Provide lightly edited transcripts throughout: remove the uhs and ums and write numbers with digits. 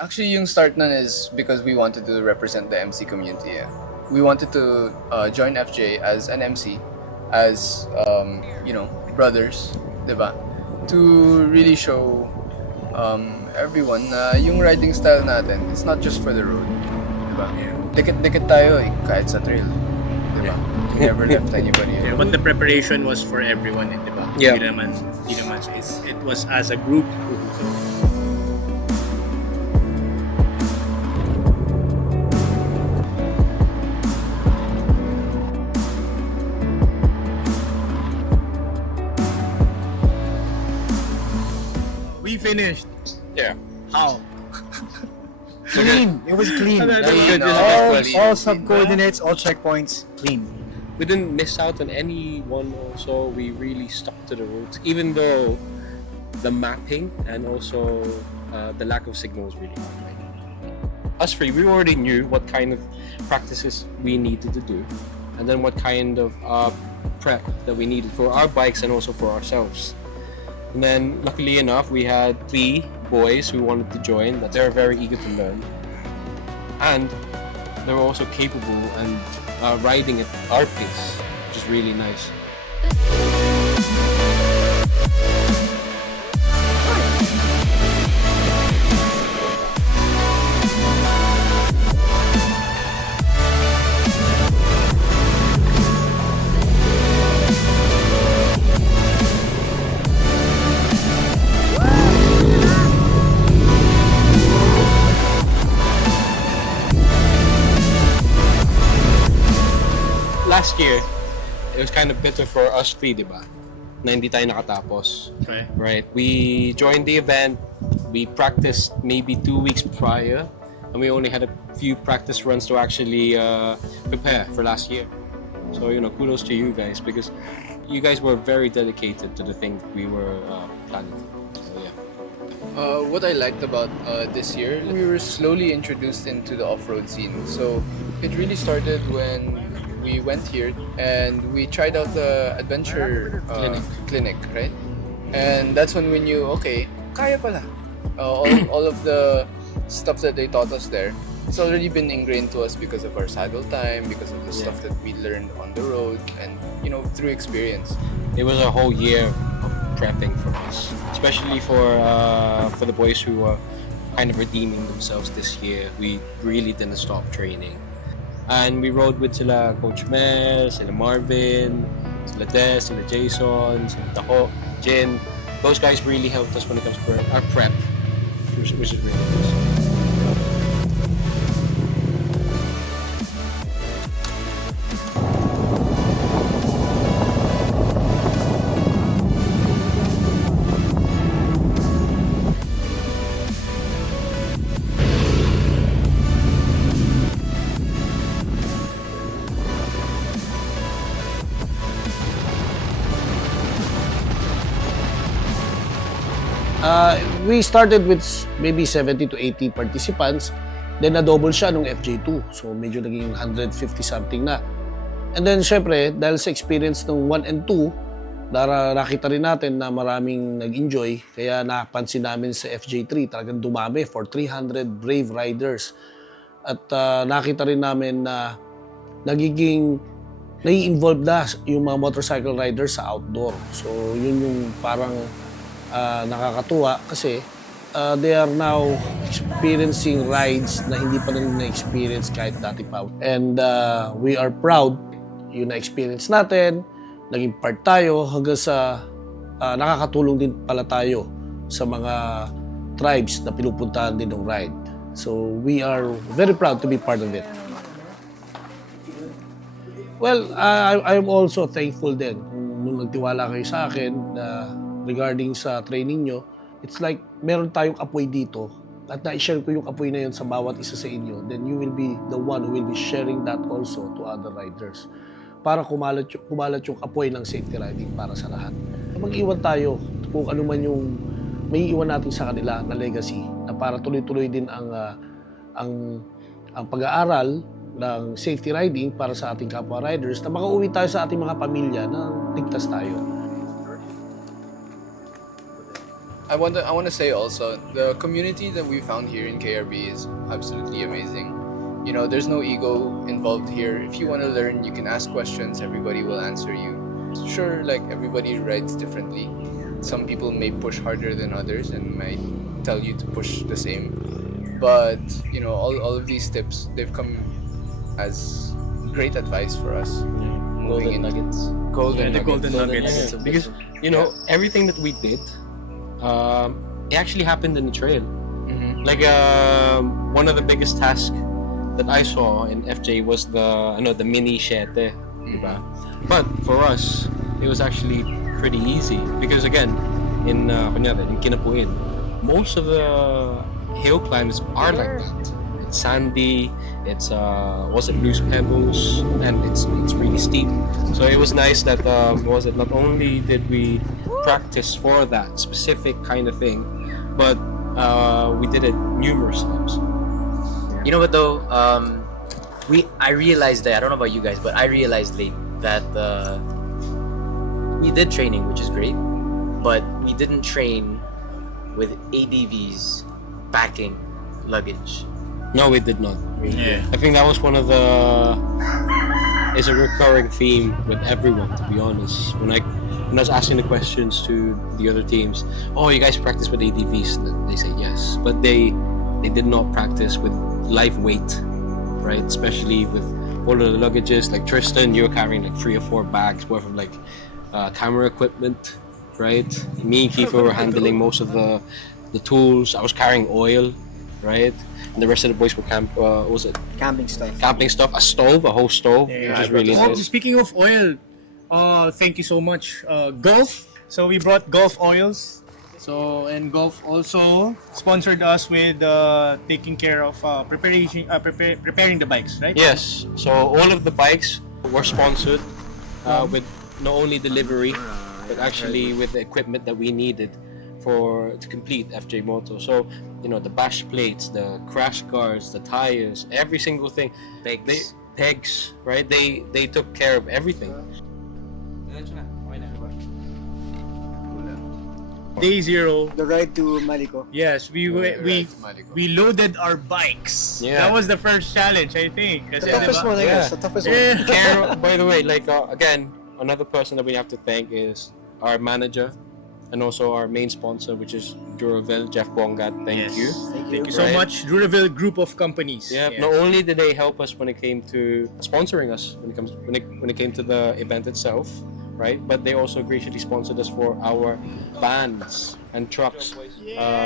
Actually, yung start nun is because we wanted to represent the MC community. Yeah. We wanted to join FJ as an MC, as brothers, diba? To really show everyone na yung riding style natin, it's not just for the road, diba? Dikit-dikit tayo kahit sa trail, diba? We never left anybody. Yeah, but the preparation was for everyone, di ba? Yeah. Hindi naman, it was as a group. We finished. Yeah. How? Clean. It was clean. Good. All sub-coordinates, all checkpoints, clean. We didn't miss out on any one also. We really stuck to the routes, even though the mapping and also the lack of signal was really hard. Right? Us three, we already knew what kind of practices we needed to do, and then what kind of prep that we needed for our bikes and also for ourselves. And then, luckily enough, we had 3 boys who wanted to join, that they're very eager to learn. And they were also capable and riding at our pace, which is really nice. Last year, it was kind of bitter for us 3, di ba? Na hindi tayo nakatapos. Okay. Right? We joined the event, we practiced maybe 2 weeks prior, and we only had a few practice runs to actually prepare for last year. So, kudos to you guys, because you guys were very dedicated to the thing that we were planning. So, yeah. What I liked about this year, we were slowly introduced into the off-road scene. So it really started when we went here and we tried out the adventure clinic, right? And that's when we knew, okay, kaya pala. All of the stuff that they taught us there, it's already been ingrained to us because of our saddle time, because of the stuff that we learned on the road, and through experience. It was a whole year of prepping for us, especially for the boys who were kind of redeeming themselves this year. We really didn't stop training. And we rode with sila Coach Mel, sila Marvin, sila Des, sila Jason, sila Taho, Jin. Those guys really helped us when it comes to our prep, which is really nice. We started with maybe 70 to 80 participants. Then na-double siya nung FJ2. So medyo naging 150 something na. And then syempre, dahil sa experience ng 1 and 2, nakita rin natin na maraming nag-enjoy. Kaya napansin namin sa FJ3, talagang dumami for 300 brave riders. At nakita rin namin na nai-involve na yung mga motorcycle riders sa outdoor. So yun yung parang nakakatuwa kasi they are now experiencing rides na hindi pa nila na-experience kahit dati pa. And we are proud yung na-experience natin, naging part tayo hanggang sa nakakatulong din pala tayo sa mga tribes na pinupuntahan din ng ride. So we are very proud to be part of it. Well, I'm also thankful din nung nagtiwala kayo sa akin regarding sa training nyo. It's like meron tayong apoy dito at na-share ko yung apoy na yun sa bawat isa sa inyo, then you will be the one who will be sharing that also to other riders para kumalat yung apoy ng safety riding para sa lahat. Mag-iwan tayo kung ano man yung may iwan natin sa kanila na legacy na para tuloy-tuloy din ang pag-aaral ng safety riding para sa ating kapwa riders na makauwi tayo sa ating mga pamilya na ligtas tayo. I want to say also, the community that we found here in KRB is absolutely amazing. You know, there's no ego involved here. If you want to learn, you can ask questions. Everybody will answer you. Sure, like everybody rides differently. Some people may push harder than others and might tell you to push the same. But you know, all of these tips, they've come as great advice for us. Golden nuggets. The golden nuggets. Because you know everything that we did, it actually happened in the trail. Mhm. Like one of the biggest tasks that I saw in FJ was the mini shete, diba? But for us, it was actually pretty easy because again, in kunyari, in Kinapuin, most of the hill climbs are like that. It's sandy, it's loose pebbles, and it's really steep. So it was nice that not only did we practice for that specific kind of thing, but we did it numerous times. You know what though? I realized that, I don't know about you guys, but I realized late that we did training, which is great, but we didn't train with ADVs packing luggage. No, we did not. Yeah. I think that was one of is a recurring theme with everyone, to be honest. When I was asking the questions to the other teams, oh, you guys practice with ADVs? They say yes, but they did not practice with live weight, right? Especially with all of the luggages. Like Tristan, you were carrying like 3 or 4 bags worth of like camera equipment, right? Me and Keiffer were handling most of the tools. I was carrying oil, right? And the rest of the boys were what was it? Camping stuff. Camping stuff, a whole stove, Yeah. which is really Oh, nice. speaking of oil, thank you so much. Gulf. So we brought Gulf oils. So and Gulf also sponsored us with taking care of preparing the bikes, right? Yes, so all of the bikes were sponsored with not only delivery, but actually with the equipment that we needed to complete FJ Moto. So, you know, the bash plates, the crash guards, the tires, every single thing. Pegs, right? They took care of everything. Day 0. The ride to Maliko. Yes, we loaded our bikes. Yeah. That was the first challenge, I think. The Kasi, toughest diba? one, I Yeah. guess. The toughest Yeah. one. Carol, by the way, like again, another person that we have to thank is our manager and also our main sponsor, which is Duraville, Jeff Bongat. Thank Yes. you. Thank you so Right. much, Duraville Group of Companies. Yeah, not only did they help us when it came to sponsoring us when it came to the event itself, right? But they also graciously sponsored us for our vans and trucks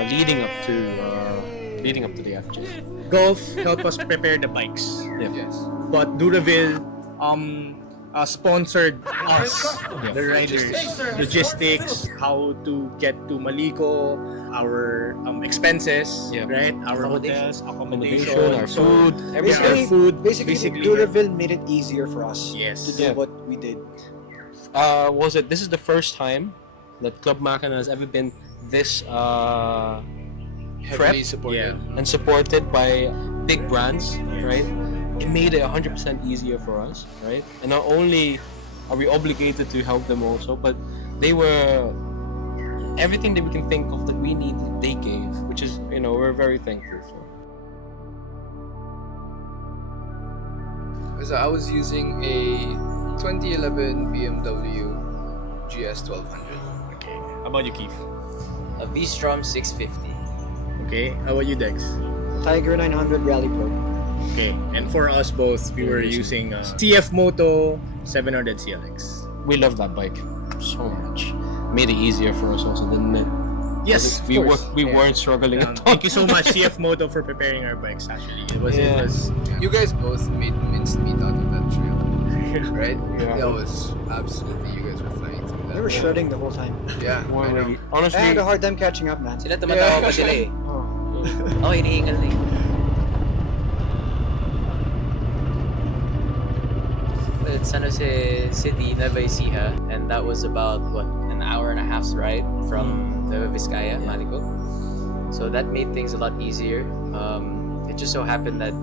leading up to the FJ. Gulf helped us prepare the bikes, Yes. but Duraville sponsored us, the riders, logistics, how to get to Maliko, our expenses, Yeah. right? Our hotels, accommodation, Our food, our food. Basically, Duraville made it easier for us Yes. to do Yeah. what we did. This is the first time that Club Makina has ever been this Heavily Prep? supported. Yeah. and supported by big brands, right? It made it 100% easier for us, right? And not only are we obligated to help them also, but they were everything that we can think of that we needed, they gave, which is, you know, we're very thankful for. So I was using a 2011 BMW GS 1200. Okay. How about you, Keith? A V-Strom 650. Okay. How about you, Dex? Tiger 900 Rally Pro. Okay. And for us both, we were using CFMoto 700 CLX. We love that bike so much. Made it easier for us also, didn't it? Yes, we weren't struggling at all. Thank you so much, CFMoto, for preparing our bikes. Actually, it was. You guys both made mincemeat out of that trail, right? Yeah. That was absolutely, you guys were flying through that. We were shredding the whole time. Yeah, I know. I Honestly, had a hard time catching up, man. Sila tumatawa pa sila eh. Oh. Oh, hinihingal na eh. It's San Jose City, Nueva Ecija, and that was about, an hour and a half's ride from Nueva Vizcaya, Maliko. So that made things a lot easier. It just so happened that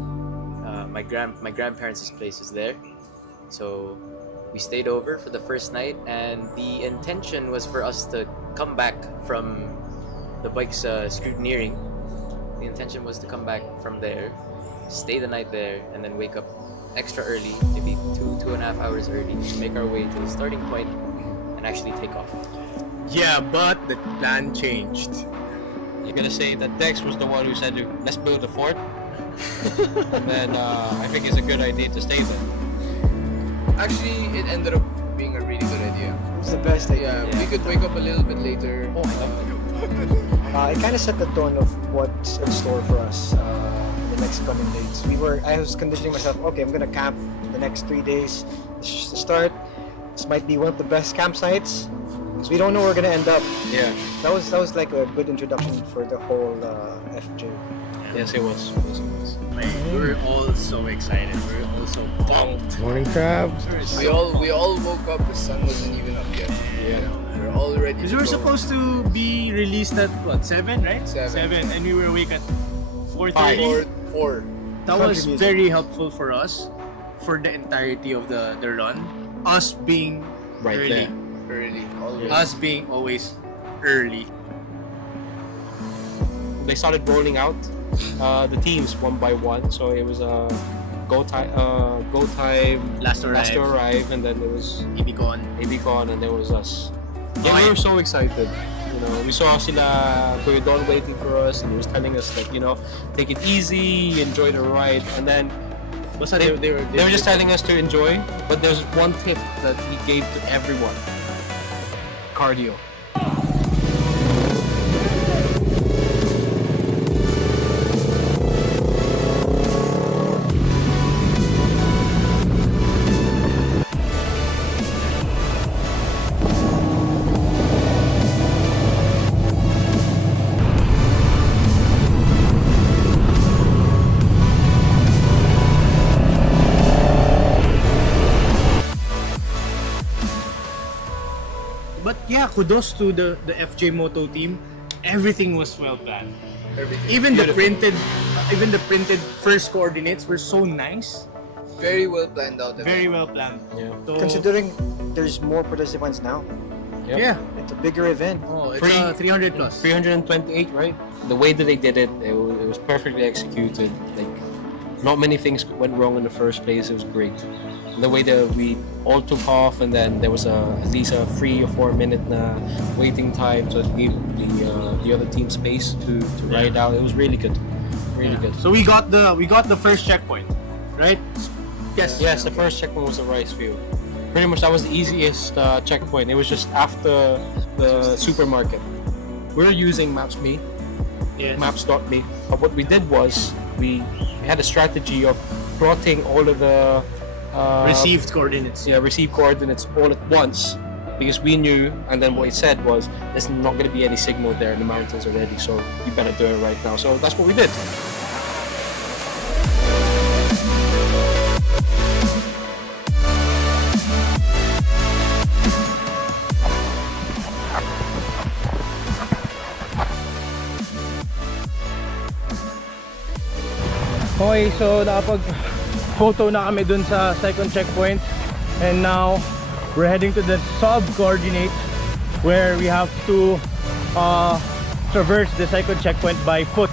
my grandparents' place is there. So we stayed over for the first night, and the intention was for us to come back from the bike's scrutineering, the intention was to come back from there, stay the night there, and then wake up extra early, maybe 2.5 hours early, to make our way to the starting point and actually take off. Yeah, but the plan changed. You're gonna say that Dex was the one who said, let's build a fort? And then I think it's a good idea to stay there. Actually, it ended up being a really good idea. It was the best idea. Yeah, we could wake up a little bit later. Oh, I love it. It kind of set the tone of what's in store for us in the next coming days. I was conditioning myself. Okay, I'm gonna camp the next 3 days. This is just the start. This might be one of the best campsites. So we don't know where we're gonna end up. Yeah. That was like a good introduction for the whole FJ. Yes, it was. We were all so excited. We were all so pumped. Morning crabs. We all woke up. The sun wasn't even up yet. Yeah. We were all ready. Because to we were go. supposed to be released at what, 7, right? 7. And we were awake at 4:30. Four. That Country was music. very helpful for us for the entirety of the run. Us being Right early. there. Early. Always. Us being always early. They started rolling out the teams one by one. So it was a go time, Last to last to arrive. arrive, and then there was Ibicon. Abicon, and there was us. Yeah, we were so excited. We saw sila Kuya Don waiting for us, and he was telling us like, take it easy, enjoy the ride, and then Basta they they were just telling us to enjoy. But there's one tip that he gave to everyone: cardio. But yeah, kudos to the FJ Moto team. Everything was well planned. Everything. Even the printed first coordinates were so nice. Very well planned out. Very well planned. Yeah. So, Considering there's more participants now, Yep. yeah. it's a bigger event. Oh, it's Free- 300 plus. 328, right? The way that they did it, it was perfectly executed. Like, not many things went wrong in the first place. It was great. The way that we all took off, and then there was at least a 3 or 4 minute waiting time, so it gave the other team space to ride out. It was really good, really good. So we got the first checkpoint, right? Yes, the first checkpoint was the rice field. Pretty much that was the easiest checkpoint. It was just after the supermarket. We were using Maps.me, Yes. Maps.me. But what we did was we had a strategy of plotting all of the Received coordinates. received coordinates all at once, because we knew, and then what it said was there's not going to be any signal there in the mountains already, so you better do it right now. So that's what we did. Okay, so nakapag-photo na kami dun sa second checkpoint, and now we're heading to the sub-coordinate where we have to traverse the second checkpoint by foot.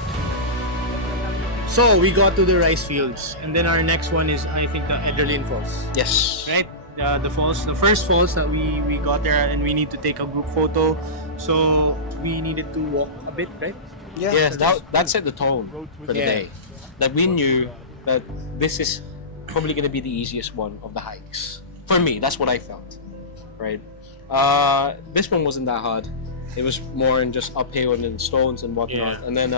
So we got to the rice fields, and then our next one is, I think, the Echter Falls, Yes. right? The first falls that we got there, and we need to take a group photo, so we needed to walk a bit, right? Yeah. Yes, that set the tone for the Yeah. day. That we knew that this is probably going to be the easiest one of the hikes. For me, that's what I felt, right? This one wasn't that hard. It was more in just uphill and then stones and whatnot. Yeah. And then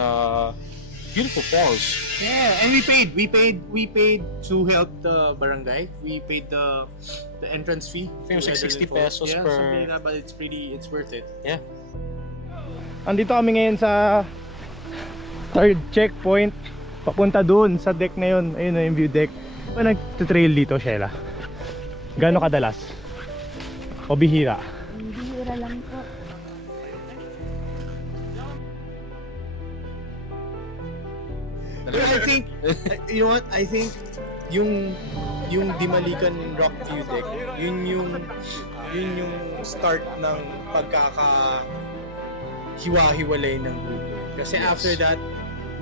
beautiful falls. Yeah, and we paid to help the barangay. We paid the entrance fee. I think it was like 60 pesos yeah, per- something like that, but it's worth it. Yeah. Andito kami ngayon sa third checkpoint. Papunta dun sa deck na yun. Ayun na yung view deck. Pa nagtutrail dito, Sheila? Gano'ng kadalas? O bihira? Bihira lang po. I think, you know what? I think yung Dimalikan Rock View Deck, yun yung start ng hiwa-hiwalay ng Kubo. Kasi after that,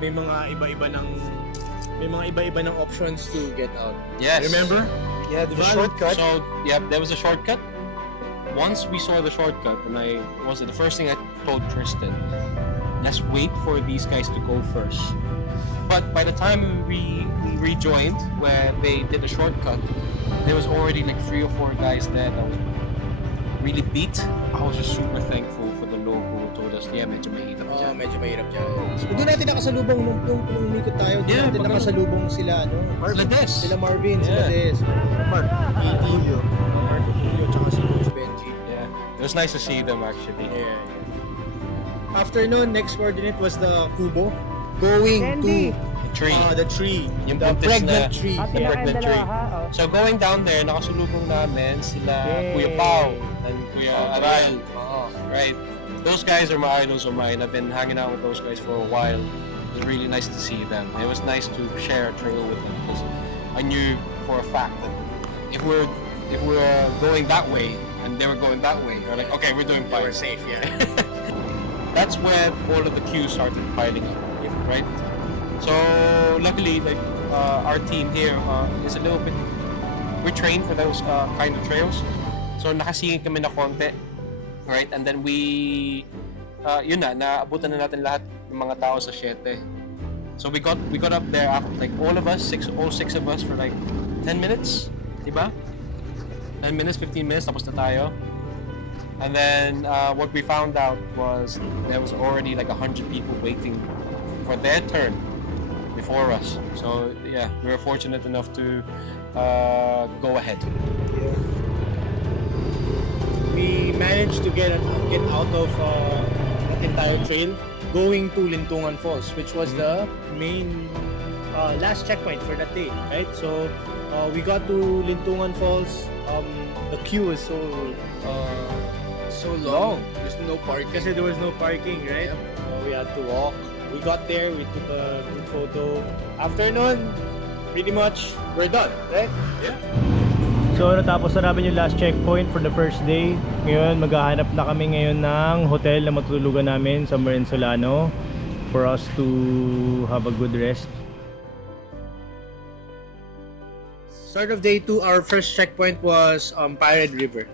may mga iba-iba ng options to get out. Yes. Remember? Yeah, the shortcut. So, yeah, there was a shortcut. Once we saw the shortcut, and the first thing I told Tristan, let's wait for these guys to go first. But by the time we rejoined, where they did the shortcut, there was already like 3 or 4 guys there that was really beat. I was just super thankful for the local who told us, yeah, medyo mahirap dyan. Medyo mahirap dyan. Doon natin nakasalubong nung umikot tayo. Doon natin nakasalubong sila, Sila Des. Sila Marvin, sila Des. Mark, Julio, tsaka si Coach Benji. Yeah, it was nice to see them actually. Yeah. After nun, next coordinate was the Kubo. Going to the tree. Yung The buntis pregnant na- tree. The pregnant tree. So going down there, nakasulubong namin sila Kuya Pao and Kuya Aral. Right. Those guys are my idols of mine. I've been hanging out with those guys for a while. It was really nice to see them. It was nice to share a trail with them because I knew for a fact that if we're going that way and they were going that way, we're like, okay, we're doing fine. We're safe, yeah. That's where all of the queues started piling up, right? So luckily, like our team here is a little bit, we're trained for those kind of trails. So nakasingit kami na konti, right? And then we, naabutan na natin lahat ng mga tao sa 7. So we got up there after, like all six of us for like 10 minutes, diba? 10 minutes, 15 minutes, tapos na tayo. And then what we found out was there was already like 100 people waiting for their turn before us. So yeah, we were fortunate enough to go ahead. We managed to get out of that entire trail going to Lintungan Falls, which was the main last checkpoint for that day, right? So we got to Lintungan Falls. The queue was so long. There's no parking. Kasi there was no parking, right? So we had to walk. We got there, we took a good photo. After nun, pretty much, we're done, right? Yeah. So natapos na namin yung last checkpoint for the first day. Ngayon, maghahanap na kami ngayon ng hotel na matutulugan namin somewhere in Solano for us to have a good rest. Start of day 2, our first checkpoint was Pirate River.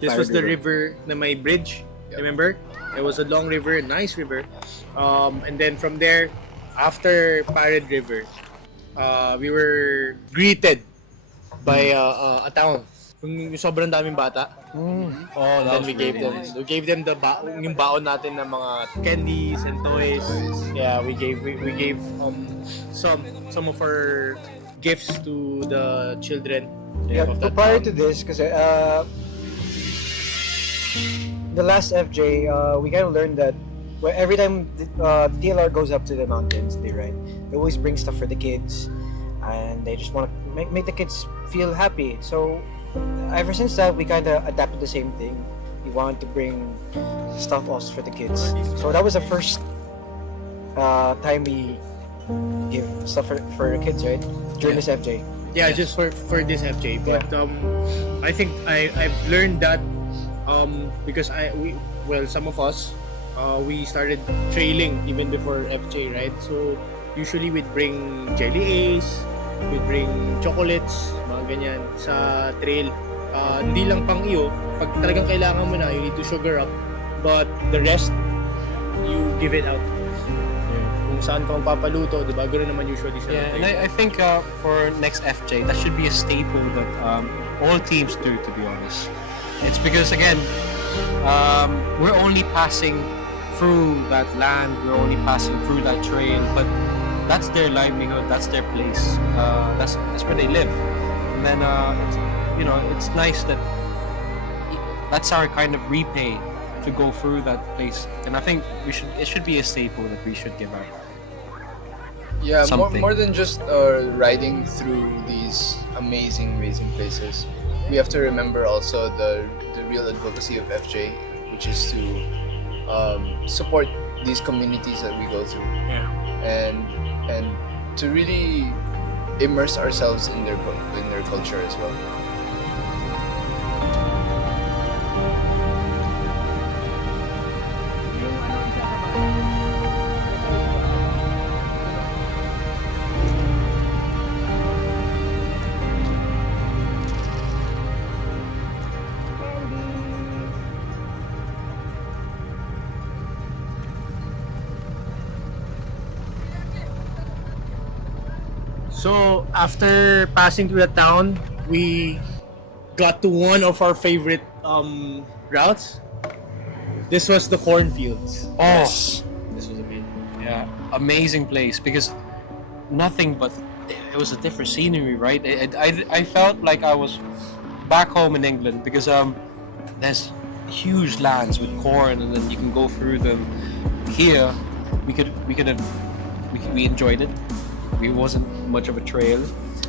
This was the river na may bridge, remember? It was a long river, nice river. And then from there, after Pirate River, we were greeted by a town. Yung sobrang daming bata. Oh, And then we gave them the yung baon natin ng mga candies and toys. Yeah, we gave some of our gifts to the children. Yeah, of that prior town. to this, because the last FJ, we kind of learned that every time DLR goes up to the mountains, they always bring stuff for the kids, and they just want to make the kids feel happy. So ever since that, we kind of adapted the same thing. We wanted to bring stuff also for the kids. So that was the first time we give stuff for the kids, right? During this FJ. Yeah, just for this FJ. But I think I've learned that because some of us we started trailing even before FJ, right? So usually we'd bring jelly A's, we'd bring chocolates, mga ganyan sa trail. Hindi lang pang iyo, pag talagang kailangan mo na, you need to sugar up. But the rest, you give it out. Kung saan ka papaluto, di ba? Ganoon naman usually sa Yeah, and I think for next FJ, that should be a staple that all teams do, to be honest. It's because, again, we're only passing through that land, we're only passing through that trail, but that's their livelihood, that's their place, that's where they live. And then, it's nice that that's our kind of repay to go through that place. And I think it should be a staple that we should give out. Yeah, Something. more than just riding through these amazing places. We have to remember also the real advocacy of FJ, which is to support these communities that we go through, and to really immerse ourselves in their culture as well. So after passing through the town, we got to one of our favorite routes. This was the cornfields. Oh, This was amazing. yeah, amazing place because nothing but it was a different scenery, right? I felt like I was back home in England because there's huge lands with corn and then you can go through them. Here we enjoyed it. It wasn't much of a trail,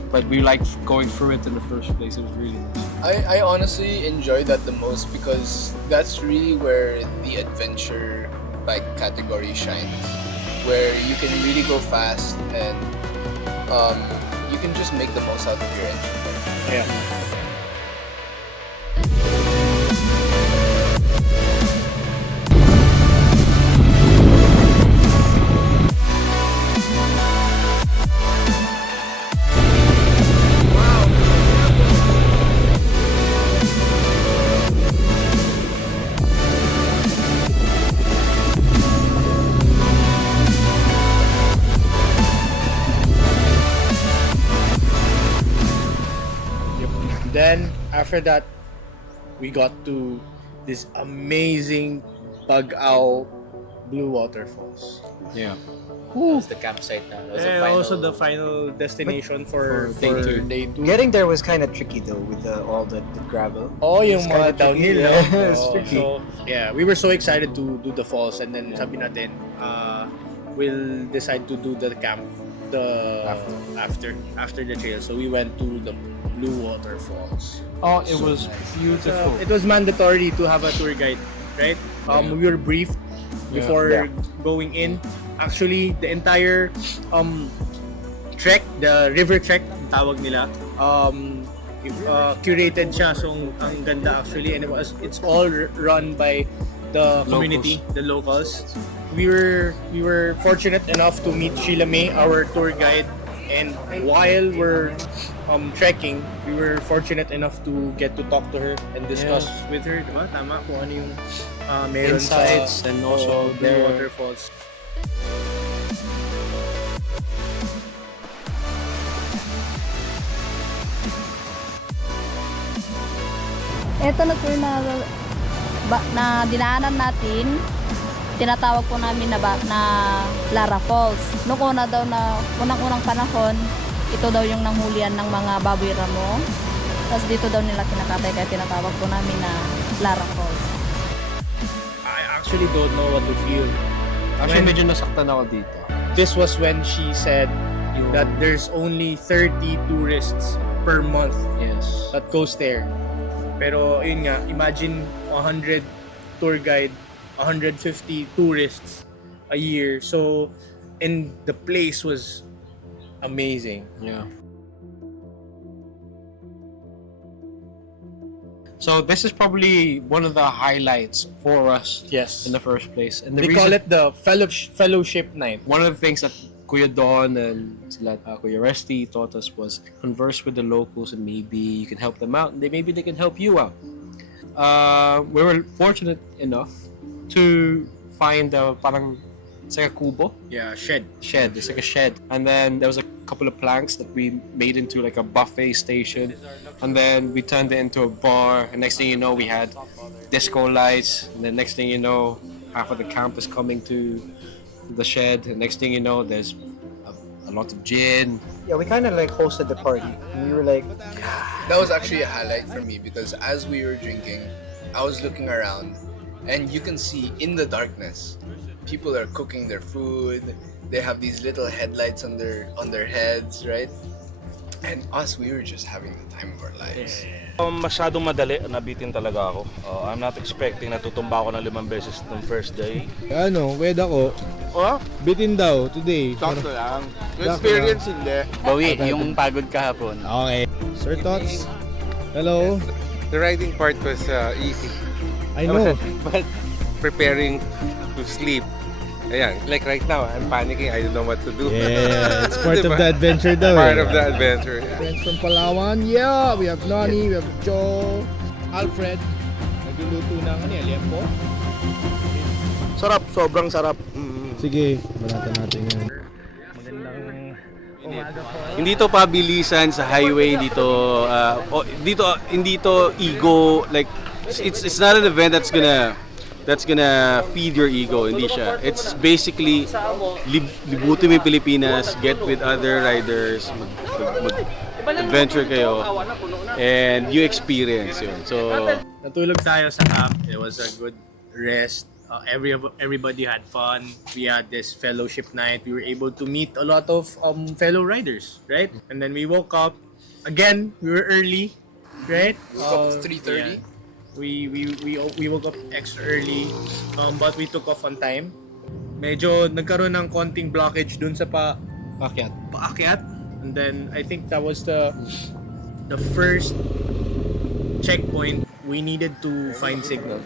but we liked going through it in the first place. It was really nice. I honestly enjoy that the most because that's really where the adventure bike category shines, where you can really go fast and you can just make the most out of your engine. Yeah. Then after that, we got to this amazing Bag-Ao Blue Waterfalls. Yeah. That was the campsite now. That was the And final, also the final destination for day two. day 2. Getting there was kind of tricky though with all the gravel. Oh, yung It's mga kinda downhill, tricky. no? Yeah, it's Oh, tricky. so, yeah, we were so excited to do the falls and then sabi natin, we'll decide to do the camp after the trail. So we went to the Blue Waterfalls. Oh, it was beautiful. It was mandatory to have a tour guide, right? We were briefed before Yeah. going in. Actually, the entire trek, the river trek, tawag nila, curated siya. So, ang ganda actually. And it's all run by the community, the locals. We were fortunate enough to meet Sheila May, our tour guide. And while we're trekking, we were fortunate enough to get to talk to her and discuss with her, diba? Tama, kung ano yung meron Insights sa and also Blue their Waterfalls. Ito na tour na dinaanan natin, tinatawag po namin na Lara Falls. Noong una daw na unang-unang panahon, ito daw yung nanghulian ng mga baboy ramo. Tapos dito daw nila kinakatay kaya tinatawag po namin na Lara Falls. I actually don't know what to feel. Actually, medyo nasaktan ako dito. This was when she said that there's only 30 tourists per month Yes. that goes there. Pero yun nga, imagine 100 tour guide, 150 tourists a year. So, and the place was amazing. Yeah. So this is probably one of the highlights for us Yes. in the first place. And the They reason, call it the fellowship night. one of the things that Kuya Don and Kuya Resty taught us was converse with the locals and maybe you can help them out and maybe they can help you out. We were fortunate enough to find parang it's like a kubo Yeah, shed. shed. It's like a shed, and then there was a couple of planks that we made into like a buffet station, and then we turned it into a bar. And next thing you know, we had disco lights, and then next thing you know, half of the camp is coming to the shed, and next thing you know, there's a lot of gin. Yeah, we kind of like hosted the party. We were like, That was actually a highlight for me because as we were drinking, I was looking around and you can see in the darkness, people are cooking their food. They have these little headlights on their heads, right? And us, we were just having the time of our lives. Masyadong madali, nabitin talaga ako. I'm not expecting na tutumba ako ng 5 beses nung first day. Ano, wed ako. Oh, Bitin daw today. Sakto lang. Yung Sakto experience hindi. Bawi, yung pagod kahapon. Okay. Sir Tots. Hello. The riding part was easy. I know. But preparing to sleep, ayan, like right now, I'm panicking. I don't know what to do. Yeah, it's part of Diba? the adventure daw. Part eh. of the adventure. Yeah. Friends from Palawan. Yeah, we have Nani, we have Joe, Alfred. Nagluluto ng liempo. sarap, sobrang sarap. Sige, balatan natin yan. Magandang Hindi to pabilisan sa highway, dito hindi to ego, like it's not an event that's gonna feed your ego, hindi siya. It's basically libutin mo yung Pilipinas, get with other riders, mag-adventure kayo, and you experience yun. So, Natulog tayo sa camp. It was a good rest. Everybody had fun. We had this fellowship night. We were able to meet a lot of fellow riders, right? And then we woke up. Again, we were early, right? We woke up at 3:30. Yeah. We woke up extra early, but we took off on time. Medyo nagkaroon ng konting blockage dun sa paakyat. And then I think that was the first checkpoint. We needed to find signal.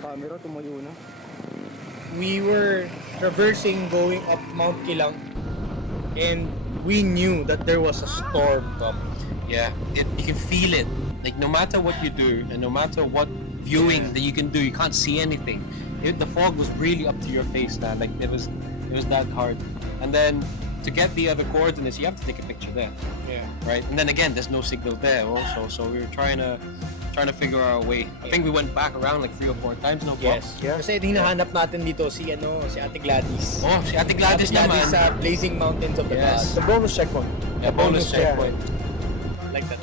We were traversing going up Mount Kilang, and we knew that there was a storm coming. Yeah, you can feel it. Like no matter what you do, and no matter what viewing that you can do, you can't see anything. The fog was really up to your face, man. Like it was that hard. And then to get the other coordinates, you have to take a picture there. Yeah. Right. And then again, there's no signal there also, so we were trying to figure our way. I think we went back around like 3 or 4 times. No problem. Yes. Yeah. Kasi hinahanap natin dito si Ate Gladys. Oh, si Ate Gladys naman. Sa Blazing Mountains of the Yes. Past. The bonus checkpoint. Yeah, bonus checkpoint. Like that.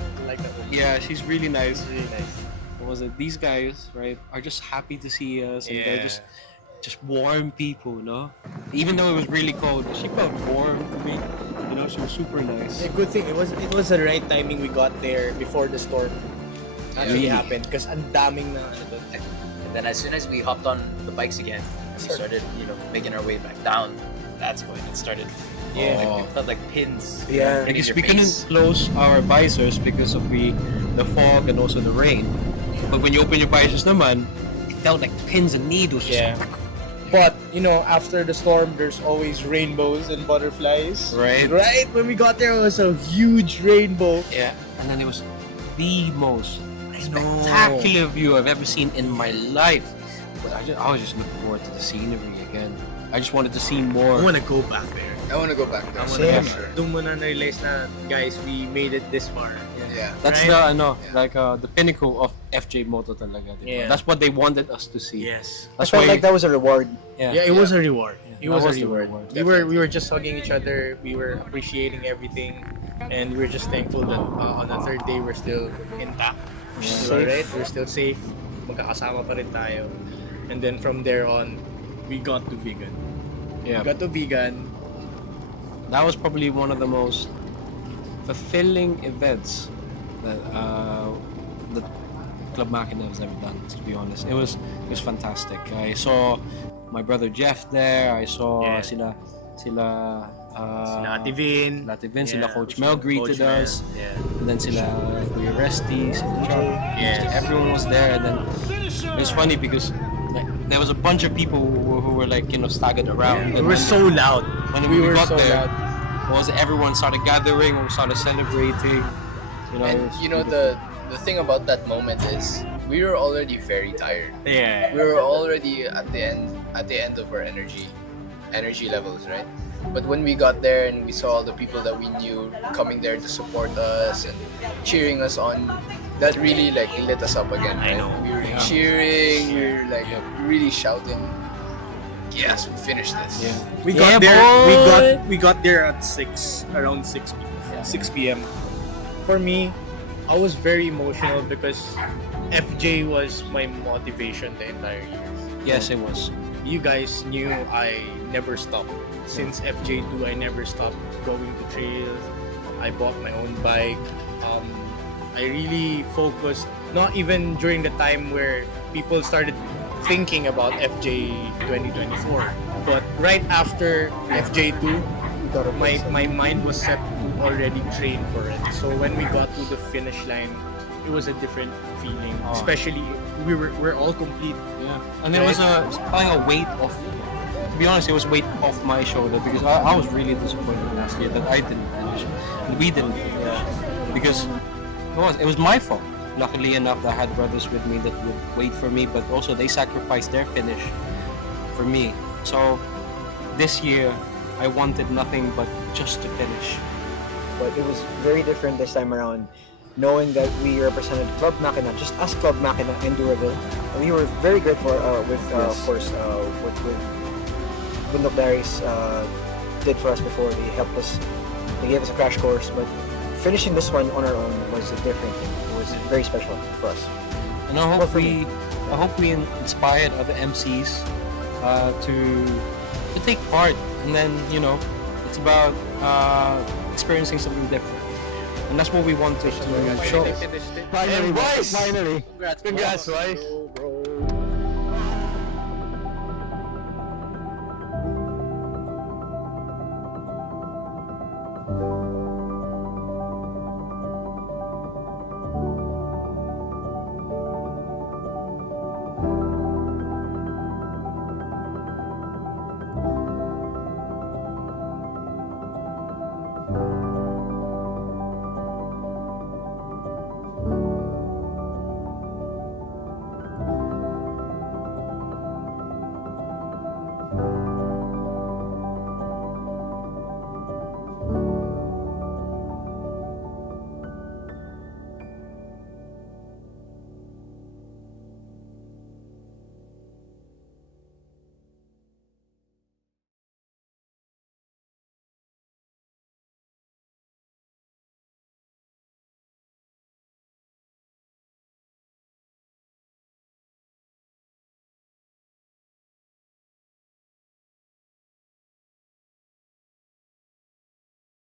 Yeah, she's really nice. Really nice. What was it? These guys, right, are just happy to see us, and they're just warm people, no? Even though it was really cold, she felt warm to me. You know, she was super nice. A good thing it was the right timing we got there before the storm actually happened, because ang daming na doon. And then as soon as we hopped on the bikes again, we started, making our way back down. That's when it started. Yeah. Like, it felt like pins. Yeah. hitting Because your we couldn't face. close our visors because of the fog and also the rain. But when you open your visors naman, it felt like pins and needles. Yeah. But, after the storm, there's always rainbows and butterflies. Right. Right? When we got there, it was a huge rainbow. Yeah. And then it was the most spectacular view I've ever seen in my life. But I was just looking forward to the scenery again. I just wanted to see more. I want to go back there. I want to go back there. Doon mo na na-realize na, guys, we made it this far. Yeah. That's Right? the pinnacle of FJ Moto talaga. Diba? Yeah. That's what they wanted us to see. Yes. I That's felt why like that was a reward. Yeah, it was a reward. It that was a was the reward. reward. We were just hugging each other. We were appreciating everything, and we're just thankful that on the third day we're still intact. So, right? We're still safe. Magkakasama pa rin tayo. And then from there on, we got to vegan. Yeah. We got to vegan. That was probably one of the most fulfilling events that Club Makina has ever done. To be honest, it was fantastic. I saw my brother Jeff there. I saw sila Ate Vin. sila Coach Mel greeted Coach Mel. us. Yeah. And then sila Kuya Resty, sila Chuck. Yes. Everyone was there, and then it was funny because there was a bunch of people who were like staggered around. We were so loud. When we we were got so there, loud. everyone started gathering, we started celebrating. And the thing about that moment is we were already very tired. Yeah. We were already at the end of our energy levels, right? But when we got there and we saw all the people that we knew coming there to support us and cheering us on, that really lit us up again. Right? I know. We were cheering, we were really shouting, "Yes, we finished this." Yeah. We got there. We got there at around 6 p.m. For me, I was very emotional because FJ was my motivation the entire year. Yes, it was. You guys knew I never stopped. Since FJ2, I never stopped going to trails. I bought my own bike. I really focused, not even during the time where people started thinking about FJ 2024, but right after FJ2, my mind was set to already train for it. So when we got to the finish line, it was a different feeling. Especially we're all complete. Yeah, and there was probably a weight off. To be honest, it was weight off my shoulder because I was really disappointed last year that I didn't finish, and we didn't finish because it was my fault. Luckily enough, I had brothers with me that would wait for me, but also they sacrificed their finish for me. So this year, I wanted nothing but just to finish. but it was very different this time around, knowing that we represented Club Makina, just us Club Makina and Duraville. And we were very grateful with, of course, what Bundok Diaries did for us before. They helped us, they gave us a crash course, but finishing this one on our own was a different thing. It was very special for us. And I hope we inspired other MCs to take part, and then it's about experiencing something different, and that's what we wanted to show. Finally, boys! Finally. Congrats, boys!